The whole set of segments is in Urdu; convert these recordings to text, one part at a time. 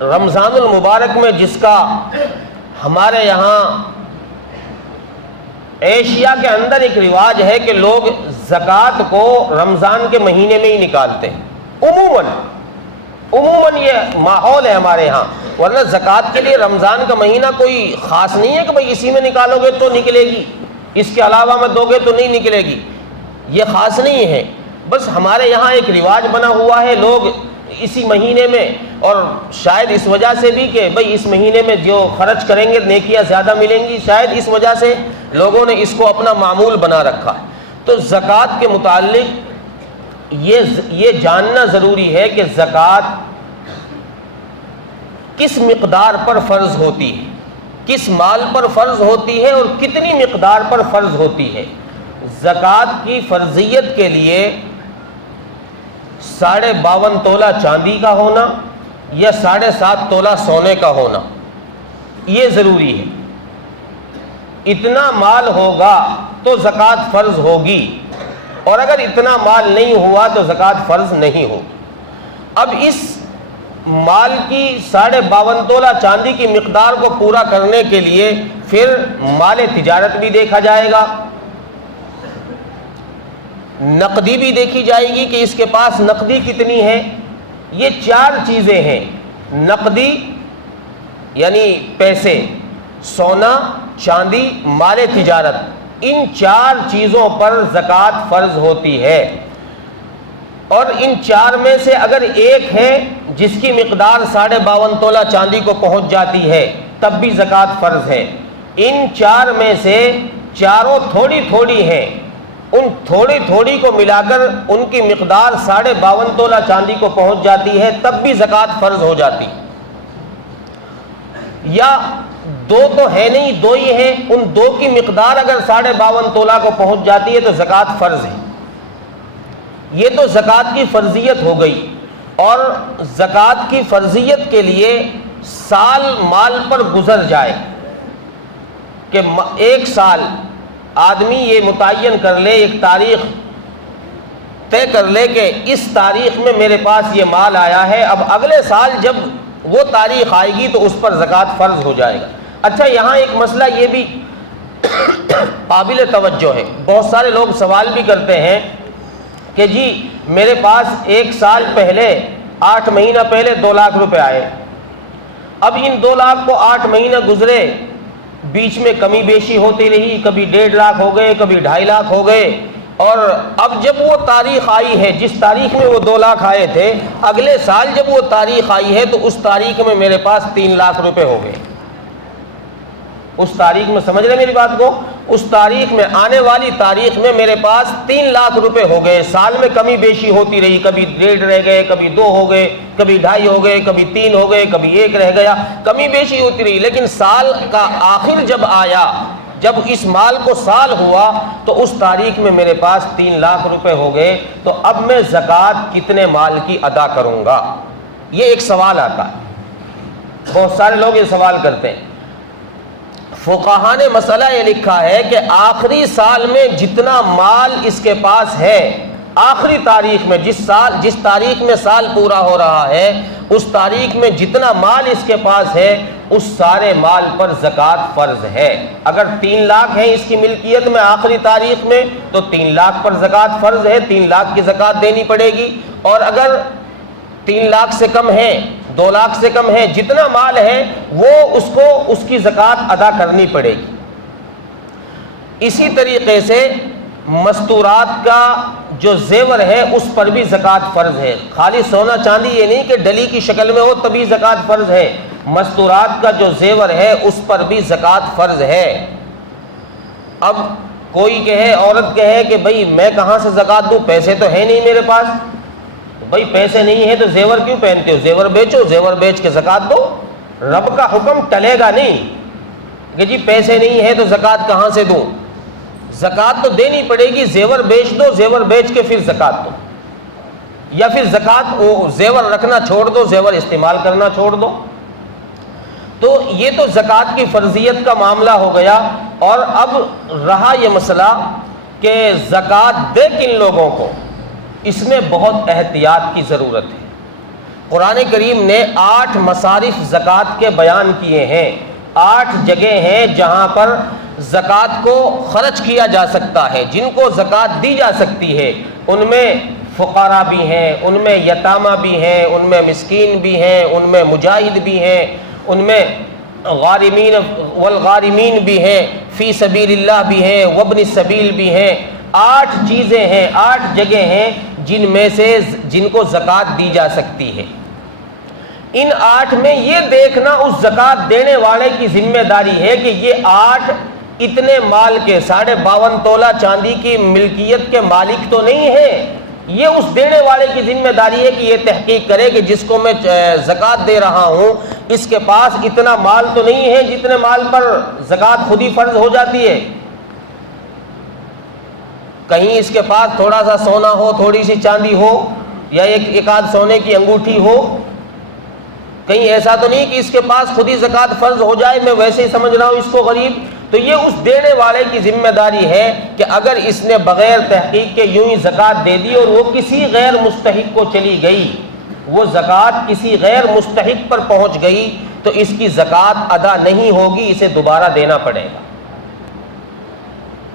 رمضان المبارک میں جس کا ہمارے یہاں ایشیا کے اندر ایک رواج ہے کہ لوگ زکوٰۃ کو رمضان کے مہینے میں ہی نکالتے ہیں، عموماً یہ ماحول ہے ہمارے ہاں، ورنہ زکوٰۃ کے لیے رمضان کا مہینہ کوئی خاص نہیں ہے کہ بھئی اسی میں نکالو گے تو نکلے گی، اس کے علاوہ میں دو گے تو نہیں نکلے گی، یہ خاص نہیں ہے، بس ہمارے یہاں ایک رواج بنا ہوا ہے، لوگ اسی مہینے میں، اور شاید اس وجہ سے بھی کہ بھئی اس مہینے میں جو خرچ کریں گے نیکیاں زیادہ ملیں گی، شاید اس وجہ سے لوگوں نے اس کو اپنا معمول بنا رکھا ہے۔ تو زکوٰۃ کے متعلق یہ جاننا ضروری ہے کہ زکوٰۃ کس مقدار پر فرض ہوتی ہے، کس مال پر فرض ہوتی ہے اور کتنی مقدار پر فرض ہوتی ہے۔ زکوٰۃ کی فرضیت کے لیے 52.5 تولہ چاندی کا ہونا یا 7.5 تولہ سونے کا ہونا یہ ضروری ہے۔ اتنا مال ہوگا تو زکوٰۃ فرض ہوگی، اور اگر اتنا مال نہیں ہوا تو زکوٰۃ فرض نہیں ہوگی۔ اب اس مال کی 52.5 تولہ چاندی کی مقدار کو پورا کرنے کے لیے پھر مال تجارت بھی دیکھا جائے گا، نقدی بھی دیکھی جائے گی کہ اس کے پاس نقدی کتنی ہے۔ یہ 4 چیزیں ہیں، نقدی یعنی پیسے، سونا، چاندی، مال تجارت، ان 4 چیزوں پر زکوٰۃ فرض ہوتی ہے، اور ان 4 میں سے اگر ایک ہے جس کی مقدار 52.5 تولہ چاندی کو پہنچ جاتی ہے تب بھی زکوٰۃ فرض ہے۔ ان 4 میں سے چاروں تھوڑی تھوڑی ہیں، ان تھوڑی تھوڑی کو ملا کر ان کی مقدار 52.5 تولہ چاندی کو پہنچ جاتی ہے تب بھی زکوٰۃ فرض ہو جاتی، یا 2 تو ہے نہیں، 2 ہی ہیں، ان 2 کی مقدار اگر 52.5 تولہ کو پہنچ جاتی ہے تو زکوٰۃ فرض ہے۔ یہ تو زکوٰۃ کی فرضیت ہو گئی، اور زکوٰۃ کی فرضیت کے لیے سال مال پر گزر جائے کہ 1 سال آدمی یہ متعین کر لے، ایک تاریخ طے کر لے کہ اس تاریخ میں میرے پاس یہ مال آیا ہے، اب اگلے سال جب وہ تاریخ آئے گی تو اس پر زکوٰۃ فرض ہو جائے گا۔ اچھا، یہاں ایک مسئلہ یہ بھی قابل توجہ ہے، بہت سارے لوگ سوال بھی کرتے ہیں کہ جی میرے پاس 1 سال پہلے 8 مہینہ پہلے 2 لاکھ روپے آئے، اب ان 2 لاکھ کو 8 مہینہ گزرے، بیچ میں کمی بیشی ہوتی رہی، کبھی 1.5 لاکھ ہو گئے، کبھی 2.5 لاکھ ہو گئے، اور اب جب وہ تاریخ آئی ہے جس تاریخ میں وہ 2 لاکھ آئے تھے، اگلے سال جب وہ تاریخ آئی ہے تو اس تاریخ میں میرے پاس 3 لاکھ روپے ہو گئے۔ اس تاریخ میں، سمجھ رہے میری بات کو، اس تاریخ میں، آنے والی تاریخ میں میرے پاس 3 لاکھ روپے ہو گئے، سال میں کمی بیشی ہوتی رہی، کبھی 1.5 رہ گئے، کبھی 2 ہو گئے، کبھی 2.5 ہو گئے، کبھی 3 ہو گئے، کبھی 1 رہ گیا، کمی بیشی ہوتی رہی، لیکن سال کا آخر جب آیا، جب اس مال کو سال ہوا تو اس تاریخ میں میرے پاس 3 لاکھ روپے ہو گئے، تو اب میں زکوٰۃ کتنے مال کی ادا کروں گا؟ یہ ایک سوال آتا ہے، بہت سارے لوگ یہ سوال کرتے ہیں۔ فقہاء نے مسئلہ یہ لکھا ہے کہ آخری سال میں جتنا مال اس کے پاس ہے، آخری تاریخ میں، جس تاریخ میں سال پورا ہو رہا ہے، اس تاریخ میں جتنا مال اس کے پاس ہے اس سارے مال پر زکوٰۃ فرض ہے۔ اگر 3 لاکھ ہے اس کی ملکیت میں آخری تاریخ میں تو 3 لاکھ پر زکوٰۃ فرض ہے، 3 لاکھ کی زکوٰۃ دینی پڑے گی، اور اگر 3 لاکھ سے کم ہے، 2 لاکھ سے کم ہے، جتنا مال ہے وہ اس کو اس کی زکوٰۃ ادا کرنی پڑے گی۔ اسی طریقے سے مستورات کا جو زیور ہے اس پر بھی زکوٰۃ فرض ہے، خالی سونا چاندی یہ نہیں کہ ڈلی کی شکل میں ہو تبھی زکوٰۃ فرض ہے، مستورات کا جو زیور ہے اس پر بھی زکوٰۃ فرض ہے۔ اب کوئی کہے، عورت کہے کہ بھئی میں کہاں سے زکوٰۃ دوں، پیسے تو ہے نہیں میرے پاس، بھئی پیسے نہیں ہے تو زیور کیوں پہنتے ہو، زیور بیچو، زیور بیچ کے زکوٰۃ دو، رب کا حکم ٹلے گا نہیں کہ جی پیسے نہیں ہے تو زکوٰۃ کہاں سے دوں، زکوٰۃ تو دینی پڑے گی، زیور بیچ دو، زیور بیچ کے پھر زکوٰۃ دو، یا پھر زکوٰۃ زیور رکھنا چھوڑ دو، زیور استعمال کرنا چھوڑ دو۔ تو یہ تو زکوٰۃ کی فرضیت کا معاملہ ہو گیا، اور اب رہا یہ مسئلہ کہ زکوٰۃ دے کن لوگوں کو، اس میں بہت احتیاط کی ضرورت ہے۔ قرآن کریم نے 8 مصارف زکوٰۃ کے بیان کیے ہیں، 8 جگہ ہیں جہاں پر زکوٰۃ کو خرچ کیا جا سکتا ہے، جن کو زکوٰۃ دی جا سکتی ہے۔ ان میں فقراء بھی ہیں، ان میں یتامہ بھی ہیں، ان میں مسکین بھی ہیں، ان میں مجاہد بھی ہیں، ان میں غارمین والغارمین بھی ہیں، فی سبیل اللہ بھی ہیں، وابن السبیل بھی ہیں۔ 8 چیزیں ہیں، 8 جگہ ہیں جن میں سے جن کو زکوٰۃ دی جا سکتی ہے۔ ان 8 میں یہ دیکھنا اس زکوٰۃ دینے والے کی ذمہ داری ہے کہ یہ 8 اتنے مال کے 52.5 تولہ چاندی کی ملکیت کے مالک تو نہیں ہیں۔ یہ اس دینے والے کی ذمہ داری ہے کہ یہ تحقیق کرے کہ جس کو میں زکوٰۃ دے رہا ہوں اس کے پاس اتنا مال تو نہیں ہے جتنے مال پر زکوٰۃ خود ہی فرض ہو جاتی ہے۔ کہیں اس کے پاس تھوڑا سا سونا ہو، تھوڑی سی چاندی ہو، یا ایک آدھ سونے کی انگوٹھی ہو، کہیں ایسا تو نہیں کہ اس کے پاس خود ہی زکوٰۃ فرض ہو جائے، میں ویسے ہی سمجھ رہا ہوں اس کو غریب۔ تو یہ اس دینے والے کی ذمہ داری ہے کہ اگر اس نے بغیر تحقیق کے یوں ہی زکوٰۃ دے دی اور وہ کسی غیر مستحق کو چلی گئی، وہ زکوٰۃ کسی غیر مستحق پر پہنچ گئی، تو اس کی زکوٰۃ ادا نہیں ہوگی، اسے دوبارہ دینا پڑے گا۔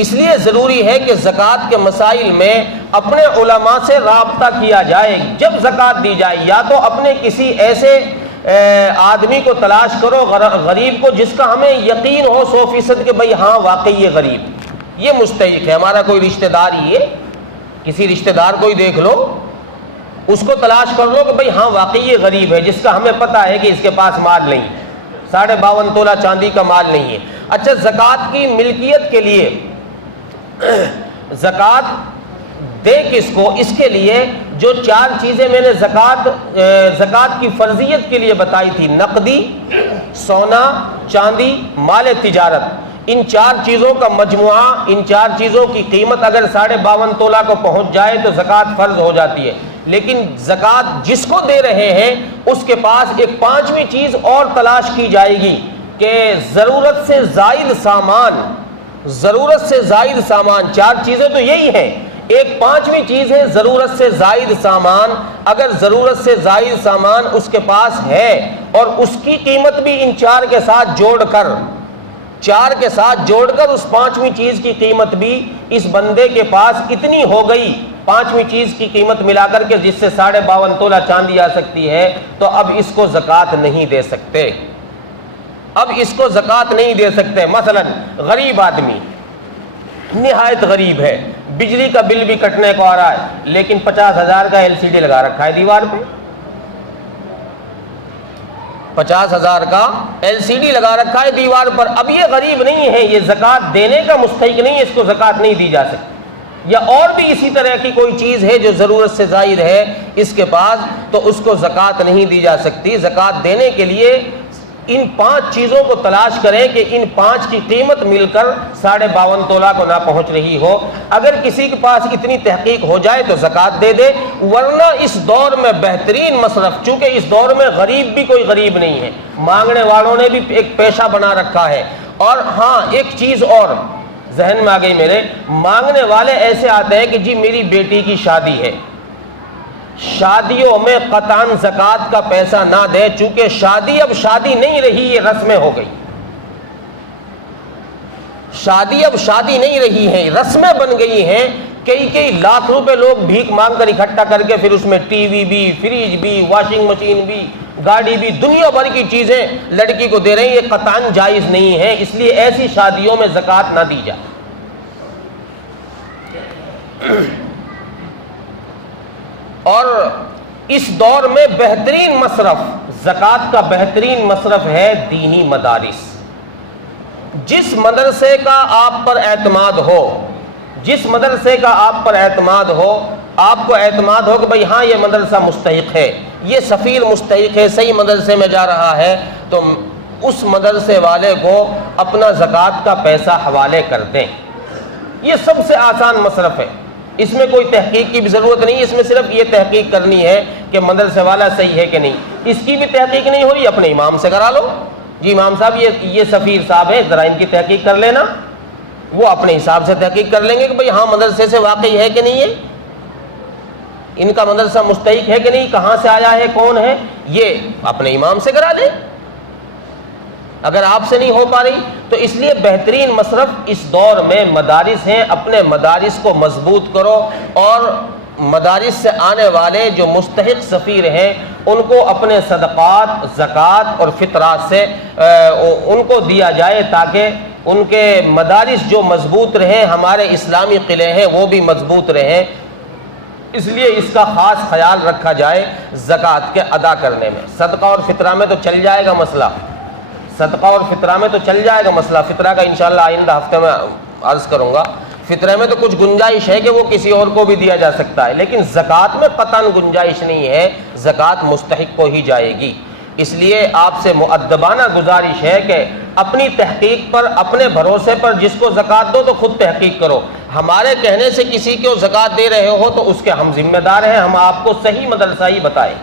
اس لیے ضروری ہے کہ زکوٰۃ کے مسائل میں اپنے علماء سے رابطہ کیا جائے۔ جب زکوٰۃ دی جائے یا تو اپنے کسی ایسے آدمی کو تلاش کرو غریب کو جس کا ہمیں یقین ہو 100% کہ بھئی ہاں واقعی یہ غریب، یہ مستحق ہے، ہمارا کوئی رشتہ دار ہی ہے، کسی رشتہ دار کو ہی دیکھ لو، اس کو تلاش کر لو کہ بھئی ہاں واقعی یہ غریب ہے جس کا ہمیں پتہ ہے کہ اس کے پاس مال نہیں، 52.5 تولہ چاندی کا مال نہیں ہے۔ اچھا، زکوٰۃ کی ملکیت کے لیے زکوٰۃ دے کس کو؟ اس کے لیے جو 4 چیزیں میں نے زکوٰۃ کی فرضیت کے لیے بتائی تھی، نقدی، سونا، چاندی، مال تجارت، ان 4 چیزوں کا مجموعہ، ان 4 چیزوں کی قیمت اگر 52.5 تولہ کو پہنچ جائے تو زکوٰۃ فرض ہو جاتی ہے۔ لیکن زکوٰۃ جس کو دے رہے ہیں اس کے پاس ایک 5ویں چیز اور تلاش کی جائے گی کہ ضرورت سے زائد سامان، ضرورت سے زائد سامان، 4 چیزیں تو یہی ہیں، ایک 5ویں چیز ہے ضرورت سے زائد سامان۔ اگر ضرورت سے زائد سامان اس کے پاس ہے اور اس کی قیمت بھی ان 4 کے ساتھ جوڑ کر اس 5ویں چیز کی قیمت بھی اس بندے کے پاس اتنی ہو گئی، 5ویں چیز کی قیمت ملا کر کے جس سے 52.5 تولہ چاندی آ سکتی ہے، تو اب اس کو زکوٰۃ نہیں دے سکتے، اب اس کو زکوٰۃ نہیں دے سکتے۔ مثلا غریب آدمی نہایت غریب ہے، بجلی کا بل بھی کٹنے کو آ رہا ہے، لیکن 50,000 کا LCD لگا رکھا ہے دیوار پہ، 50,000 کا LCD لگا رکھا ہے دیوار پر۔ اب یہ غریب نہیں ہے، یہ زکوٰۃ دینے کا مستحق نہیں ہے، اس کو زکوٰۃ نہیں دی جا سکتی۔ یا اور بھی اسی طرح کی کوئی چیز ہے جو ضرورت سے زائد ہے اس کے پاس، تو اس کو زکوٰۃ نہیں دی جا سکتی۔ زکوٰۃ دینے کے لیے ان 5 چیزوں کو تلاش کریں کہ ان 5 کی قیمت مل کر 52.5 تولہ کو نہ پہنچ رہی ہو۔ اگر کسی کے پاس اتنی تحقیق ہو جائے تو زکوٰۃ دے دے، ورنہ اس دور میں بہترین مصرف، چونکہ اس دور میں غریب بھی کوئی غریب نہیں ہے، مانگنے والوں نے بھی ایک پیشہ بنا رکھا ہے۔ اور ہاں ایک چیز اور ذہن میں آ گئی میرے، مانگنے والے ایسے آتے ہیں کہ جی میری بیٹی کی شادی ہے، شادیوں میں قطعاً زکوٰۃ کا پیسہ نہ دے، چونکہ شادی اب شادی نہیں رہی، یہ رسمیں ہو گئی، شادی اب شادی نہیں رہی ہے، رسمیں بن گئی ہیں۔ کئی لاکھ روپے لوگ بھیک مانگ کر اکٹھا کر کے پھر اس میں ٹی وی بھی، فریج بھی، واشنگ مشین بھی، گاڑی بھی، دنیا بھر کی چیزیں لڑکی کو دے رہے ہیں، یہ قطعاً جائز نہیں ہے، اس لیے ایسی شادیوں میں زکوٰۃ نہ دی جائے۔ اور اس دور میں بہترین مصرف، زکوٰۃ کا بہترین مصرف ہے دینی مدارس۔ جس مدرسے کا آپ پر اعتماد ہو، جس مدرسے کا آپ پر اعتماد ہو، آپ کو اعتماد ہو کہ بھئی ہاں یہ مدرسہ مستحق ہے، یہ سفیر مستحق ہے، صحیح مدرسے میں جا رہا ہے، تو اس مدرسے والے کو اپنا زکوٰۃ کا پیسہ حوالے کر دیں۔ یہ سب سے آسان مصرف ہے، اس میں کوئی تحقیق کی بھی ضرورت نہیں، اس میں صرف یہ تحقیق کرنی ہے کہ مدرسے والا صحیح ہے کہ نہیں۔ اس کی بھی تحقیق نہیں ہو رہی، اپنے امام سے کرا لو، جی امام صاحب یہ سفیر صاحب ہے، ذرا ان کی تحقیق کر لینا، وہ اپنے حساب سے تحقیق کر لیں گے کہ بھئی ہاں مدرسے سے واقعی ہے کہ نہیں ہے۔ ان کا مدرسہ مستحق ہے کہ نہیں، کہاں سے آیا ہے، کون ہے، یہ اپنے امام سے کرا دیں اگر آپ سے نہیں ہو پا رہی تو۔ اس لیے بہترین مصرف اس دور میں مدارس ہیں، اپنے مدارس کو مضبوط کرو، اور مدارس سے آنے والے جو مستحق سفیر ہیں ان کو اپنے صدقات، زکوٰۃ اور فطرات سے ان کو دیا جائے، تاکہ ان کے مدارس جو مضبوط رہیں، ہمارے اسلامی قلعے ہیں وہ بھی مضبوط رہیں۔ اس لیے اس کا خاص خیال رکھا جائے زکوٰۃ کے ادا کرنے میں۔ صدقہ اور فطرہ میں تو چل جائے گا مسئلہ، صدقہ اور فطرہ میں تو چل جائے گا مسئلہ، فطرہ کا انشاءاللہ آئندہ ہفتے میں عرض کروں گا۔ فطرے میں تو کچھ گنجائش ہے کہ وہ کسی اور کو بھی دیا جا سکتا ہے، لیکن زکوٰۃ میں قطعاً گنجائش نہیں ہے، زکوٰۃ مستحق کو ہی جائے گی۔ اس لیے آپ سے مؤدبانہ گزارش ہے کہ اپنی تحقیق پر، اپنے بھروسے پر جس کو زکوٰۃ دو تو خود تحقیق کرو، ہمارے کہنے سے کسی کو زکوٰۃ دے رہے ہو تو اس کے ہم ذمہ دار ہیں، ہم آپ کو صحیح مدرسہ ہی بتائیں۔